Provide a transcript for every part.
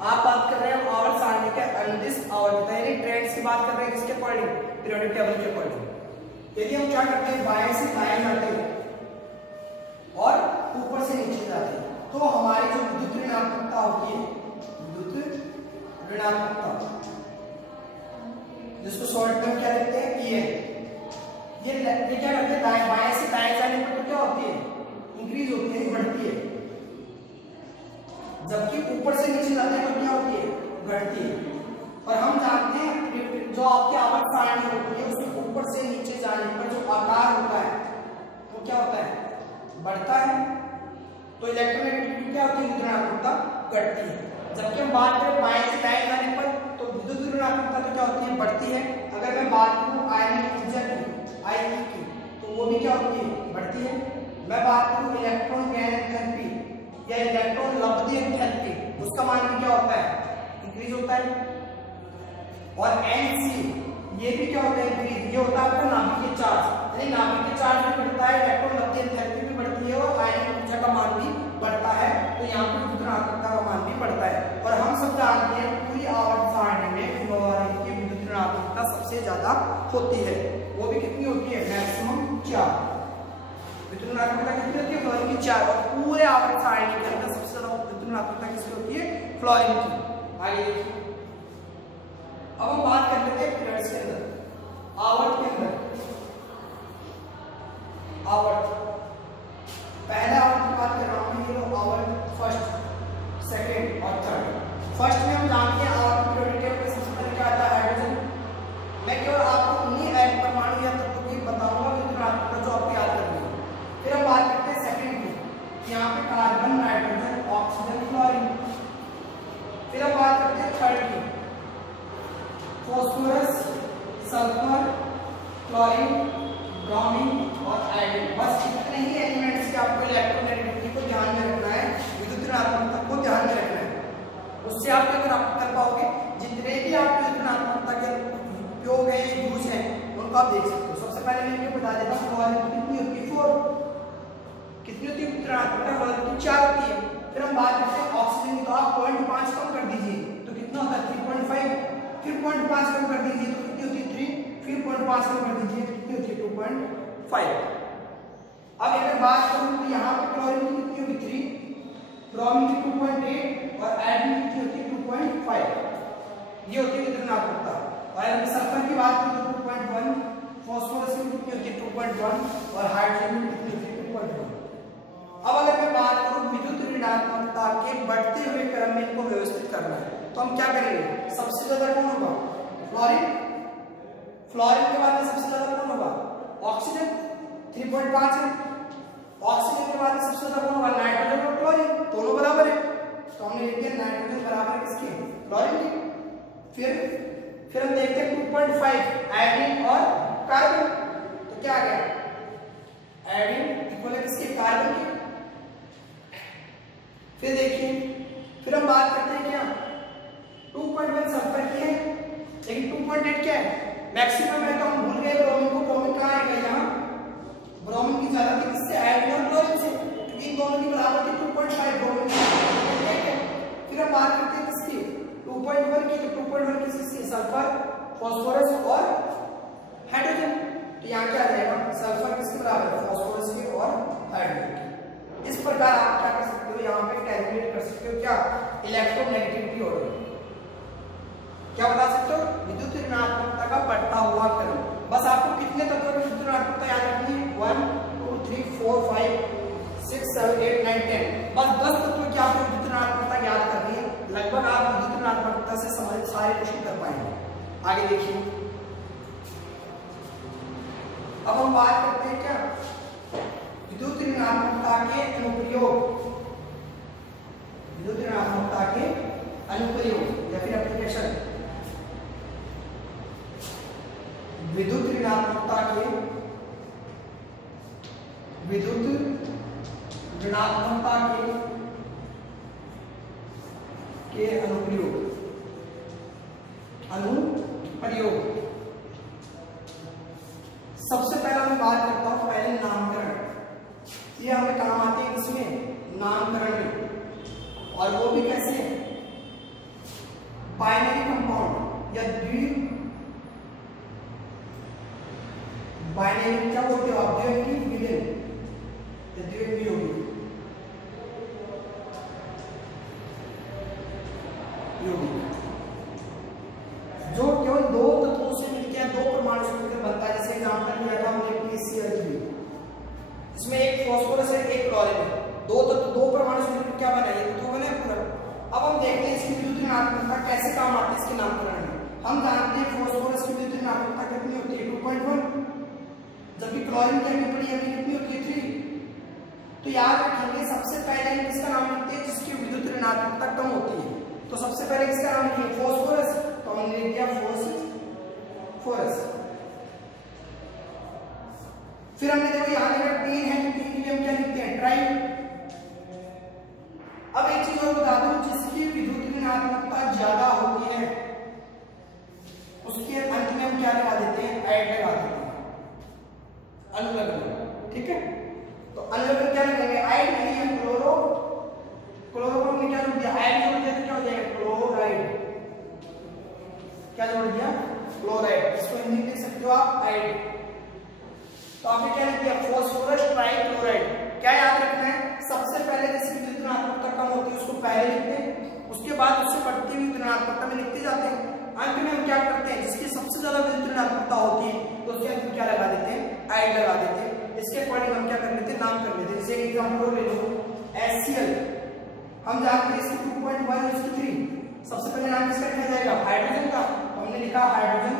आप बात कर रहे हैं आवर्त सारणी के अनदिस आवर्त यानी ट्रेंड्स की बात कर रहे हैं किसके अकॉर्डिंग, पीरियोडिक टेबल के अकॉर्डिंग। यदि हम क्या करते हैं बाएं से दाएं जाते हैं और ऊपर से नीचे जाते हैं तो हमारी जो विद्युत ऋणात्मकता होती है, विद्युत ऋणात्मकता जिसको शॉर्ट में क्या लिखते हैं ये क्या करते हैं बाएं से दाएं जाने पर तो क्या होती है, इंक्रीज होती है, बढ़ती है, जबकि ऊपर से नीचे जाते हैं तो क्या होती है, घटती है। और हम जानते हैं जो आपकी आवर्त सारणी होती है उसके ऊपर से नीचे जाने पर जो आकार होता है वो क्या होता है, बढ़ता है। तो इलेक्ट्रोनेगेटिविटी क्या होती है, विद्युत ऋणात्मकता घटती है। जबकि हम बात करें बाएं से दाएं जाने पर तो विद्युत ऋणात्मकता तो क्या होती है, बढ़ती है। अगर मैं बात करूं आयनिक ऊर्जा की, आई की, तो वो भी क्या होती है, बढ़ती है। मैं बात करूं इलेक्ट्रॉन गैन एंथैल्पी या इलेक्ट्रॉन लब्धि एंथैल्पी, उसका मान भी क्या होता है, इंक्रीज होता है। और Nc ये भी क्या होता है, इंक्रीज। ये होता है आपका नाभिकीय चार्ज, यानी नाभिकीय चार्ज भी बढ़ता है, इलेक्ट्रॉन लब्धि एंथैल्पी भी बढ़ती है और आयनिक ऊर्जा का मान भी बढ़ता है। तो यहाँ पर विद्युत ऋणात्मकता का मान भी बढ़ता है। और हम सब जानते हैं पूरी आवर्त सारणी में फ्लोरीन की विद्युत ऋणात्मकता सबसे ज्यादा होती है, वो भी कितनी होती है, मैक्सिमम 4। विद्युत ऋणात्मकता कितनी होती है, फ्लोरीन की 4। और पूरे आवर्त सारणी के अंदर सबसे ज्यादा विद्युत ऋणात्मकता किसकी होती है, फ्लोरीन की। आगे देखिए, अब हम बात कर लेते हैं पीरियड्स के अंदर, आवर्त के अंदर। आवर्त पहले आवर्त की बात कर रहा हूं, ये लो आवर्त फर्स्ट, सेकंड और थर्ड। फर्स्ट में हम जानते हैं आवर्त पीरियोडिक टेबल में सबसे पहले क्या आता है, हाइड्रोजन। मैं केवल आपको उन्हीं परमाणु या तत्वों की बताऊंगा विद्युत ऋणात्मकता जो आपको याद करनी है। फिर हम बात करते हैं सेकंड की, यहाँ पे कार्बन, नाइट्रोजन, ऑक्सीजन, फ्लोरीन। फिर हम बात करते हैं थर्ड की, फास्फोरस, सल्फर, क्लोरीन, ब्रोमीन और आयोडीन। बस इतने ही एलिमेंट्स के आपको इलेक्ट्रोनेगेटिविटी को ध्यान में रखना है, विद्युत ऋणात्मकता को ध्यान में रखना है। उससे आप अगर आप कर पाओगे, जितने भी आप विद्युत ऋणात्मकता के उपयोग है, यूज है, उनको आप देख सकते हो। सबसे पहले मैं ये बता देता हूं, फ्लोरीन कितनी होती है, 4। कितनी होती है विद्युत ऋणात्मकता, फ्लोरीन की 4 होती है। फिर हम बात करते हैं ऑक्सीजन की, तो आप 0.5 कम कर दीजिए तो कितना होता है, 3.5। फिर 0.5 कम कर दीजिए तो कितनी होती है, 3। फिर 0.5 कम कर दीजिए तो कितनी होती है, 2.5। अब अगर बात करूं तो यहाँ पे क्लोरीन की कितनी होगी, 3, ब्रोमीन की 2.8 और आयोडीन की होती है 2.5। ये होती है विद्युत ऋणात्मकता। और अगर सल्फर की बात करें तो 2.1, फास्फोरस की कितनी होती है, 2.1 और हाइड्रोजन की कितनी होती है, 2.1। अब अगर मैं बात करूं विद्युत ऋणात्मकता के बढ़ते हुए क्रम में इनको व्यवस्थित करना है, तो हम क्या करेंगे, सबसे ज्यादा कौन होगा, फ्लोरीन। फ्लोरीन के बाद में सबसे ज्यादा कौन होगा, ऑक्सीजन, 3.5 है। ऑक्सीजन के बाद में सबसे ज्यादा कौन होगा, नाइट्रोजन और क्लोरीन, दोनों बराबर है। तो हमने लिख दिया नाइट्रोजन बराबर किसके, फ्लोरीन के। फिर हम देखते हैं 2.5 आयोडीन और कार्बन। तो क्या आ गया, आयोडीन इक्वल है किसके, कार्बन के। फिर देखिए, फिर हम बात करते हैं क्या, 2.1 सल्फर की है, लेकिन 2.8 क्या है, मैक्सिमम है। तो हम भूल गए ब्रोमीन को, ब्रोमीन कहाँ आएगा, यहाँ ब्रोमीन की ज्यादा थी किससे, आयोडीन और क्लोरीन से, क्योंकि इन दोनों की बराबर थी 2.5 ब्रोमीन की। फिर हम बात करते हैं किसकी, 2.1 की। तो 2.1 किसकी, सल्फर, फास्फोरस और हाइड्रोजन। तो यहाँ क्या आ जाएगा, सल्फर किसके बराबर है, फास्फोरस के और हाइड्रोजन के। इस प्रकार आप क्या कर सकते हो, यहाँ पे कैलकुलेट कर सकते हो क्या, इलेक्ट्रोनेगेटिविटी हो रही है। क्या बता सकते हो, विद्युत ऋणात्मकता का बढ़ता हुआ क्रम। बस आपको कितने तत्वों की विद्युत ऋणात्मकता याद रखनी है, 1 2 3 4 5 6 7 8 9 10। बस 10 तत्वों की आपको विद्युत ऋणात्मकता याद करनी है। लगभग आप विद्युत ऋणात्मकता से सारे क्वेश्चन कर पाएंगे। आगे देखिए, अब हम बात करते हैं क्या, विद्युत ऋणात्मकता के अनुप्रयोग। विद्युत ऋणात्मकता के अनुप्रयोग या फिर एप्लीकेशन। विद्युत ऋणात्मकता के अनुप्रयोग। सबसे पहला मैं बात करता हूं, पहले नामकरण। ये हमें काम आते हैं किसमें, नामकरण में। और वो भी कैसे, क्लोरीन है। दो परमाणु से मिलकर क्या बना, ये तो बना पूरा। अब हम देखते हैं इसकी विद्युत ऋणात्मकता कैसे काम आती है इसके नामकरण में। हम जानते हैं फास्फोरस की विद्युत ऋणात्मकता कितनी होती है, 2.1, जबकि क्लोरीन की अभी पड़ी अभी कितनी होती है, 3। तो याद रखेंगे सबसे पहले हम किसका नाम लिखते हैं जिसकी विद्युत ऋणात्मकता कम होती है। तो सबसे पहले किसका नाम लिखेंगे, फास्फोरस, तो हमने लिख दिया फास्फोरस। फिर हमने देखो यहाँ लिखा 3 है, 3 के लिए हम क्या लिखते हैं, ट्राई। अब एक चीज और बता दूं, जिसकी विद्युत ऋणात्मकता ज्यादा होती है उसके अंत में हम क्या लगा देते हैं, ऐड लगा देते हैं, अनुलग्न। ठीक है, तो अनुलग्न क्या लिखेंगे, आइड नहीं है, क्लोरो में क्या जोड़ दिया, आइड जोड़ दिया तो क्या हो जाएगा, क्लोराइड। क्या जोड़ दिया, क्लोराइड। इसको हिंदी में लिख सकते हो आप आइड। तो आपने क्या लिख दिया, फास्फोरस ट्राइक्लोराइड। क्या याद रखना है, सबसे पहले जिसकी विद्युत ऋणात्मकता कम होती है उसको पहले लिखते हैं, उसके बाद उससे बढ़ती हुई ऋणात्मकता में लिखते जाते हैं। अंत में हम क्या करते हैं, जिसकी सबसे ज्यादा विद्युत ऋणात्मकता होती है तो उसके अंत में क्या लगा देते हैं, आइड लगा देते हैं। इसके अकॉर्डिंग हम क्या कर लेते हैं, नाम कर लेते हैं। जैसे एग्जांपल और ले लो, HCl, हम जानते हैं इसकी 2.1 और इसकी 3। सबसे पहले नाम किसका लिखा जाएगा, हाइड्रोजन का। हमने लिखा हाइड्रोजन।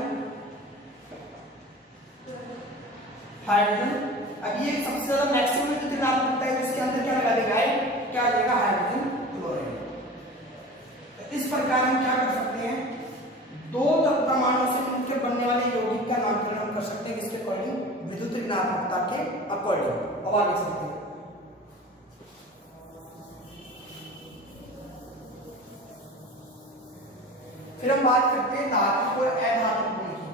अब ये सबसे ज्यादा मैक्सिमम विद्युत ऋणात्मकता है, इसके अंदर क्या लगा देगा, क्या आ जाएगा, हाइड्रोजन क्लोराइड। तो इस प्रकार हम क्या कर सकते हैं, दो परमाणु से मिलकर बनने वाले यौगिक का नामकरण हम कर सकते हैं, किसके अकॉर्डिंग, विद्युत ऋणात्मकता के अकॉर्डिंग। अब आगे चलते हैं। फिर हम बात करते हैं धातु और अधातु गुण की।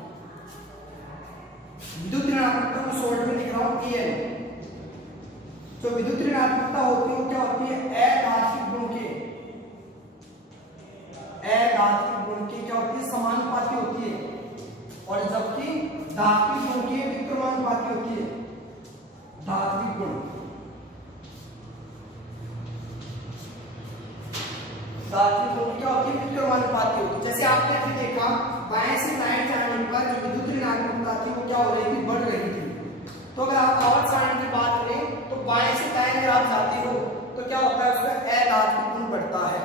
विद्युत ऋणात्मकता को शॉर्ट में लिख रहा हूं Al। जो विद्युत ऋणात्मकता होती है वो क्या होती है, अधात्विक गुण के, अधात्विक गुण की क्या होती है, समानुपाती होती है, और जबकि धात्विक गुण की विक्रमानुपाती होती है। धात्विक गुण, धात्विक गुण क्या होती है, विक्रमानुपाती होती है। जैसे आपने अभी देखा बाएं से दाएं जाने पर जो विद्युत ऋणात्मकता थी वो क्या हो रही थी, बढ़ रही थी। तो अगर आप आवर्त सारणी की बात करें तो बाएं से दाएं अगर आप जाते हो तो क्या होता है, उसका अधात्विक गुण बढ़ता है।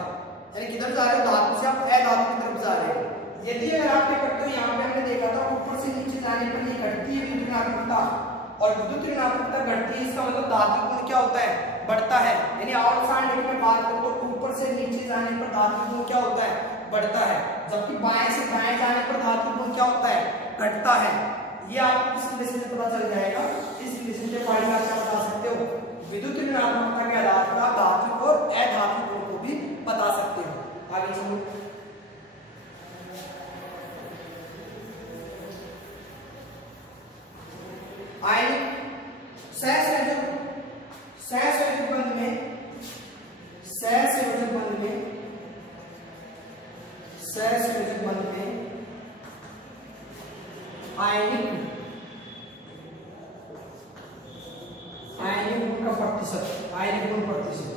यानी किधर जा रहे हो, धातु से आप अधातु की तरफ जा रहे हो। यदि अगर आप क्या करते हो, यहाँ पे हमने देखा था ऊपर से नीचे जाने पर ये घटती है विद्युत ऋणात्मकता, और विद्युत ऋणात्मकता घटती है, इसका मतलब धात्विक गुण क्या होता है, बढ़ता है। यानी आवर्त सारणी की बात करो तो ऊपर से नीचे जाने पर धात्विक गुण क्या होता है, बढ़ता है, जबकि बाएं से दाएं जाने पर धात्विक गुण क्या होता है, घटता है। ये आपको किस रिलेशन से पता चल जाएगा, इस रिलेशन के बारे में आप क्या बता सकते हो, विद्युत ऋणात्मकता के आधार पर आप धात्विक और अधात्विक गुण को भी बता सकते हो। आगे चलो, आयनिक सहसंयोजक बंध में, सहसंयोजक बंध में आयनिक गुण का प्रतिशत, आयनिक गुण प्रतिशत,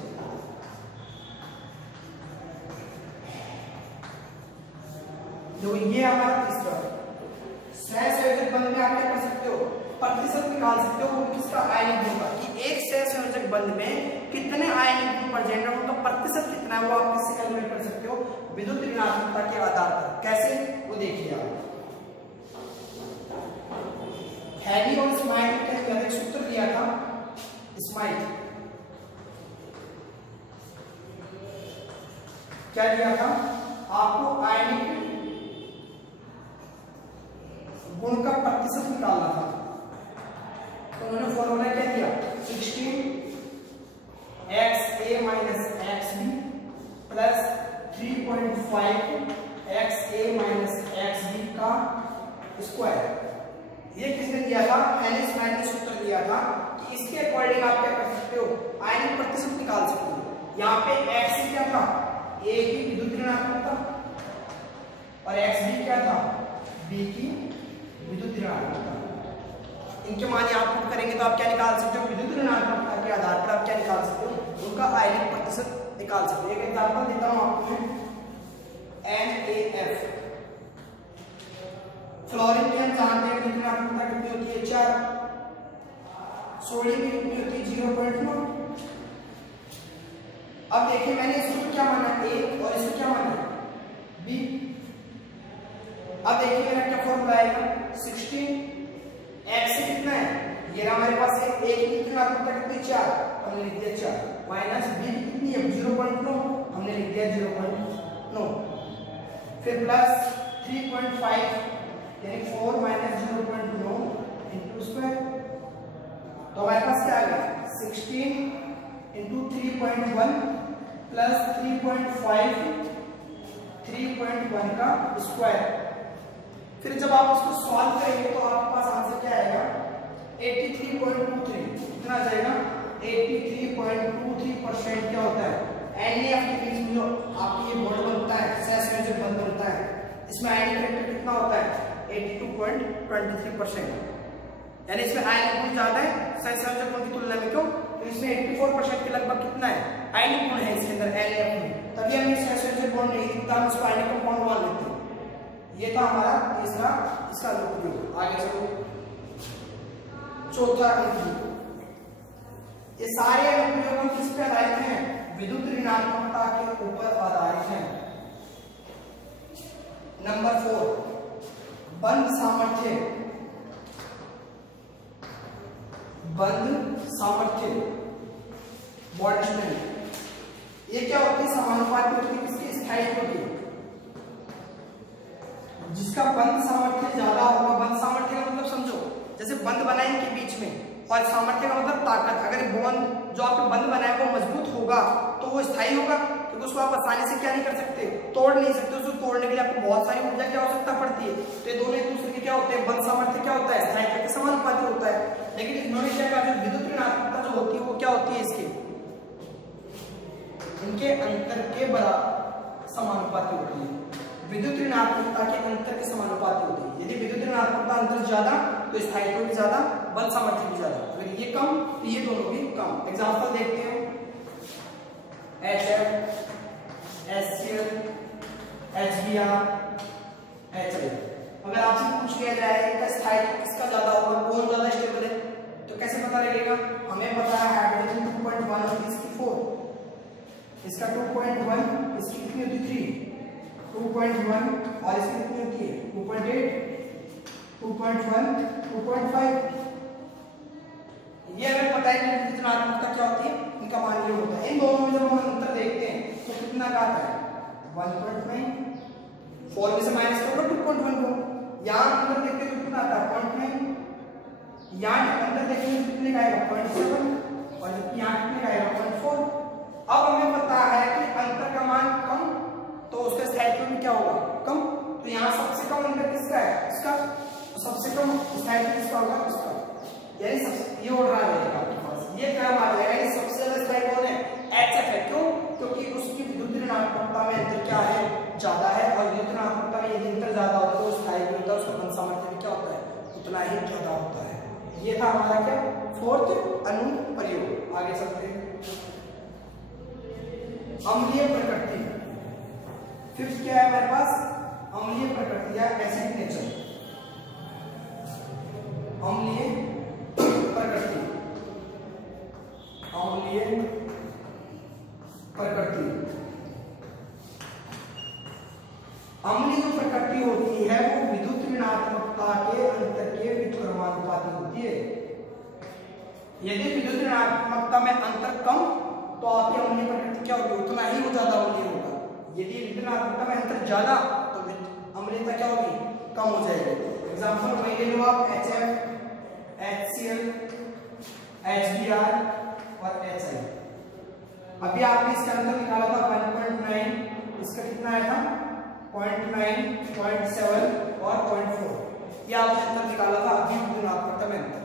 जो ये हमारा तीसरा सहसंयोजक बंध में आप क्या कर सकते हो, प्रतिशत निकाल सकते हो किसका, आयनिक गुण का, कि एक सहसंयोजक बंध में कितने आयनिक गुण प्रेजेंट है, उनका प्रतिशत कितना है, वो आप किससे कैलकुलेट कर सकते हो, विद्युत ऋणात्मकता के आधार पर। कैसे, वो देखिए आप। हैवी और स्माइल के एक सूत्र दिया था, स्माइल क्या दिया था आपको, आयनिक गुण का प्रतिशत निकालना था। तो उन्होंने फॉर्मूला क्या दिया, 16 XA minus XB plus 3.5 XA minus XB का स्क्वायर। ये किसने दिया था, एलिस मैन ने सूत्र दिया था कि इसके अकॉर्डिंग आप क्या कर सकते हो, आयनिक प्रतिशत निकाल सकते हो। यहाँ पे X क्या था, A की विद्युत ऋणात्मकता, और XB क्या था, B की विद्युत ऋणात्मकता। इनके मान आप पुट करेंगे तो आप क्या निकाल सकते हो, विद्युत ऋणात्मकता के आधार पर आप क्या निकाल सकते हो, उनका आयनिक प्रतिशत निकाल सकते हो। एक एग्जांपल देता हूं आपको मैं, NaF, फ्लोरीन की हम जानते हैं विद्युत ऋणात्मकता कितनी होती है, 4। सोडियम की कितनी होती है 0.9। अब देखिए मैंने इसको क्या माना A और इसको क्या माना B। अब देखिए मेरा क्या फॉर्मूला आएगा 16 x से कितना है ये रहा हमारे पास है A की कितनी ऋणात्मकता कितनी 4 हमने लिख दिया 4 माइनस B की कितनी है 0.9 हमने लिख दिया 0.9 फिर प्लस 3.5 यानी 4 माइनस 0.9 इंटू स्क्वायर तो हमारे पास क्या आ गया 16 इंटू 3.1 प्लस 3.1 का स्क्वायर। फिर जब आप उसको सॉल्व करेंगे तो आपके पास आंसर क्या आएगा 83.23 कितना आ जाएगा 83.23% क्या होता है NaF के बीच में जो आपकी ये बॉन्ड बनता है सहसंयोजक बंध बनता है इसमें आयनिक फैक्टर कितना होता है 82.23%। यानी इसमें आयनिक गुण ज्यादा है सहसंयोजक गुण की तुलना में। क्यों तो इसमें 84% के लगभग कितना है आयनिक गुण है इसके अंदर NaF में, तभी हम इस सहसंयोजक बॉन्ड नहीं दिखता हम इसको आयनिक कंपाउंड मान लेते हैं। ये था हमारा तीसरा इसका अनुप्रयोग। आगे चलो चौथा अनुप्रयोग। ये सारे अनुप्रयोग हम किस पे आधारित हैं विद्युत ऋणात्मकता के ऊपर आधारित हैं। नंबर 4 बंध सामर्थ्य। बंध सामर्थ्य बॉन्ड स्ट्रेंथ ये क्या होती है समानुपाती होती है किसकी स्थायित्व की। जिसका बंध सामर्थ्य ज्यादा होगा बंध सामर्थ्य का मतलब समझो जैसे बंध बना इनके बीच में और सामर्थ्य का मतलब ताकत। अगर बॉन्ड जो आपने बंध बनाया वो मजबूत होगा तो वो स्थायी होगा क्योंकि उसको आप आसानी से क्या नहीं कर सकते तोड़ नहीं सकते। उसको तोड़ने के लिए आपको बहुत सारी ऊर्जा की आवश्यकता पड़ती है। तो ये दोनों एक दूसरे के क्या होते हैं बंध सामर्थ्य क्या होता है स्थायित्व के समानुपाती होता है। लेकिन इन्होंने क्या कहा जो विद्युत ऋणात्मकता जो होती है वो क्या होती है इसके इनके अंतर के बराबर समानुपाती होती है। विद्युत ऋणात्मकता के अंतर के समानुपाती होती है। यदि विद्युत ऋणात्मकता अंतर ज्यादा तो स्थायित्व भी ज्यादा बल सामर्थ्य भी ज्यादा। अगर ये कम तो ये दोनों भी कम। एग्जांपल देखते हैं HF HCl HBr HI। अगर आपसे पूछ लिया जाए इसका स्थायित्व किसका ज्यादा होगा कौन ज्यादा स्टेबल है तो कैसे पता लगेगा। हमें पता है हाइड्रोजन 2.1 और इसकी 4 इसका 2.1 इसकी कितनी होती 3 2.1 और इसकी कितनी होती है 2.8 2.1 2.5। ये हमें पता है कि विद्युत ऋणात्मकता क्या होती है इनका मान ये होता है। इन दोनों में जब हम अंतर देखते हैं तो कितना का आता है 1.9 4 में से माइनस करोगे 2.1 को यहाँ अंतर देखते तो कितना आता है 0.9 यहाँ अंतर देखने में कितने का आएगा 0.7 और जबकि यहाँ कितने का आएगा 0.4। अब हमें पता है कि अंतर का मान कम तो उसका स्थायित्व भी क्या होगा कम। तो यहाँ सबसे कम अंतर किसका है इसका तो सबसे कम स्थायित्व किसका होगा इसका। यानी ये हो रहा है आपके पास ये क्रम आ जाएगा। यानी सबसे ज्यादा स्थायी कौन है HF है। क्यों क्योंकि उसकी विद्युत ऋणात्मकता में अंतर क्या है ज्यादा है और विद्युत ऋणात्मकता में यदि अंतर ज्यादा होता है तो स्थायी भी होता है उसका बंध सामर्थ्य भी क्या होता है उतना ही ज्यादा होता है। ये था हमारा क्या 4th अनुप्रयोग। आगे चलते हैं अम्लीय प्रकृति। 5th क्या है हमारे पास अम्लीय प्रकृति या एसिड नेचर। अम्लीय प्रकृति अम्लीय प्रकृति अम्लीय जो प्रकृति होती है वो विद्युत ऋणात्मकता के अंतर के व्युत्क्रमानुपाती होती है। यदि विद्युत ऋणात्मकता में अंतर कम तो आपकी अम्लीय प्रकृति क्या होगी उतना ही वो ज्यादा अम्लीय होगा। यदि विद्युत ऋणात्मकता में अंतर ज्यादा तो अम्लीयता क्या होगी कम हो जाएगी। एग्जांपल वही ले लो आप HF HCl HBr और HI। अभी आपने इसका अंतर निकाला था 1.9 इसका कितना आया था 0.9 0.7 और 0.4 ये आपने अंतर निकाला था अभी ऋणात्मकता में अंतर।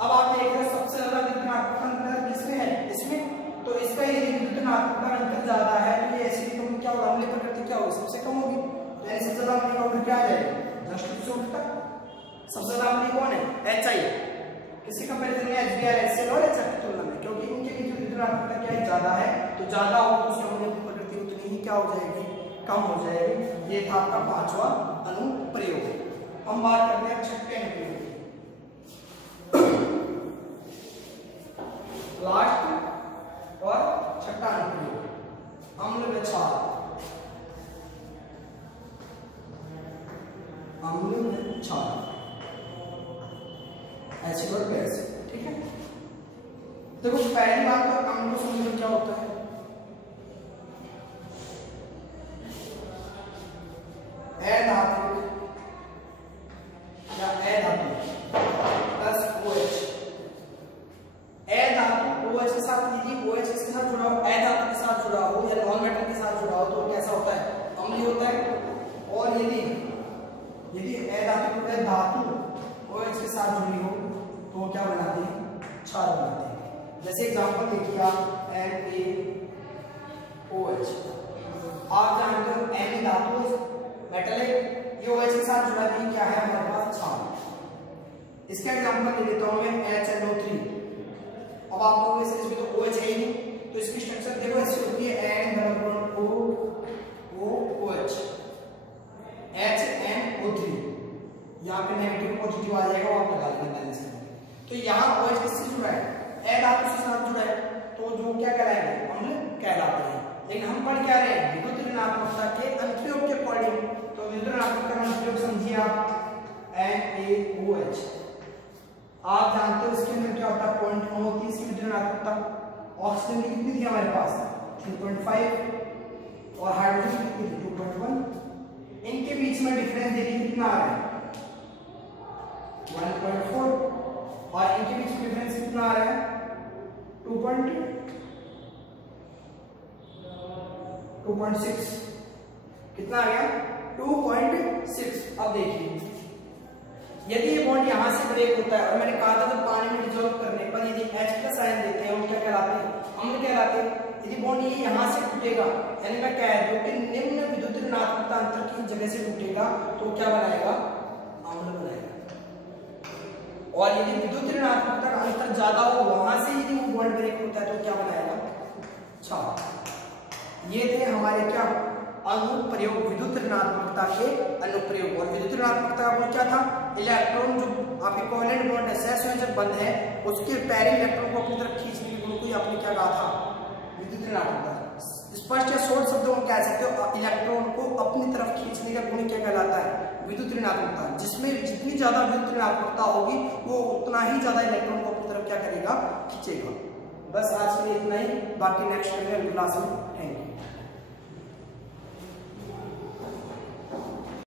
अब आप देख रहे हैं सबसे ज्यादा ऋणात्मकता अंतर किसमें है इसमें तो इसका ये विद्युत ऋणात्मकता अंतर ज्यादा है तो ये एसिड का क्या होगा अम्लीय प्रकृति क्या होगी सबसे कम होगी। यानी सबसे ज्यादा अम्लीय का क्या आ जाएगा जस्ट से उल्टा। सबसे ज्यादा अम्लीय कौन है HI किसी कंपैरिजन में HBr HCl और HF की तुलना में क्योंकि इनके बीच विद्युत ऋणात्मकता क्या है ज्यादा है तो ज्यादा होगा तो उसकी अम्लीय प्रकृति उतनी ही क्या हो जाएगी कम हो जाएगी। ये था आपका 5वां अनुप्रयोग। हम बात करते हैं 6ठे अनुप्रयोग। लास्ट और छठा अनुप्रयोग, अम्ल में क्षार, अम्ल में क्षार, एसिड और बेस। ठीक है, देखो पहली बात तो अम्ल को समझो क्या होता है। अधात्विक या अधातु प्लस OH, अधातु OH के साथ, यदि OH इसके साथ जुड़ा हो, अधातु के साथ जुड़ा हो या नॉन मेटल के साथ जुड़ा हो तो कैसा होता है, अम्लीय होता है। और यदि अधातु धातु OH के साथ जुड़ी हो तो क्या बनाते हैं, क्षार बनाते हैं। जैसे एग्जांपल देखिए आप NaOH, आप जानते हो Na धातु मेटल है, ये OH के साथ जुड़ा है, क्या है हमारे पास, क्षार। इसका एग्जांपल दे देता हूं मैं HNO3। अब आप लोगों इसमें तो OH है ही नहीं, तो इसकी स्ट्रक्चर देखो ऐसी होती है NOOH HNO3, यहाँ पे नेगेटिव पॉजिटिव आ जाएगा, वहां पर लगा देना बैलेंस करके। तो यहाँ OH किससे जुड़ा है, A धातु से साथ जुड़ा है, तो जो क्या कहलाएगा, अम्ल कहलाते हैं। लेकिन हम पढ़ क्या रहे हैं, विद्युत ऋणात्मकता के अनुप्रयोग के अकॉर्डिंग। तो विद्युत ऋणात्मकता का अनुप्रयोग समझिए आप, NaOH, आप जानते हो इसके अंदर क्या होता है, 0.9 होती है इसकी विद्युत ऋणात्मकता। ऑक्सीजन की कितनी थी हमारे पास, 3.5, और हाइड्रोजन की कितनी थी, 2.1। इनके बीच में डिफरेंस देखिए कितना आ रहा है, 1.4, और इनके बीच में डिफरेंस कितना आ रहा है, 2.6। कितना आ गया, 2.6। अब देखिए यदि ये बॉन्ड यहां से ब्रेक होता है, और मैंने कहा था जब पानी में डिसॉल्व करने पर यदि H+ आयन देते हैं, हम क्या कहलाते हैं, अम्ल कहलाते हैं। यदि बॉन्ड ये यहां से टूटेगा, यानी मैं कह रहा हूं कि निम्न विद्युत ऋणात्मकता अंतर की जगह से टूटेगा तो क्या बनाएगा, अम्ल बनाएगा। और यदि विद्युत ऋणात्मकता का अंतर ज्यादा हो, वहां से यदि वो बॉन्ड ब्रेक होता है तो क्या बनाएगा, क्षार। ये थे हमारे क्या अनुप्रयोग, विद्युत ऋणात्मकता के अनुप्रयोग। और विद्युत ऋणात्मकता का क्या था, इलेक्ट्रॉन जो आपके कोवेलेंट बॉन्ड है, सहसंयोजक बंध है, उसके पैरिंग इलेक्ट्रॉन को अपनी तरफ खींचने के गुण को ही आपने क्या कहा था, विद्युत ऋणात्मकता। स्पष्ट या शॉर्ट शब्दों में कह सकते हो, इलेक्ट्रॉन को अपनी तरफ खींचने का गुण क्या कहलाता है, विद्युत ऋणात्मकता। जिसमें जितनी ज्यादा विद्युत ऋणात्मकता होगी वो उतना ही ज्यादा इलेक्ट्रॉन को अपनी तरफ क्या करेगा, खींचेगा। बस आज के लिए इतना ही, बाकी नेक्स्ट क्लास में। Thank you.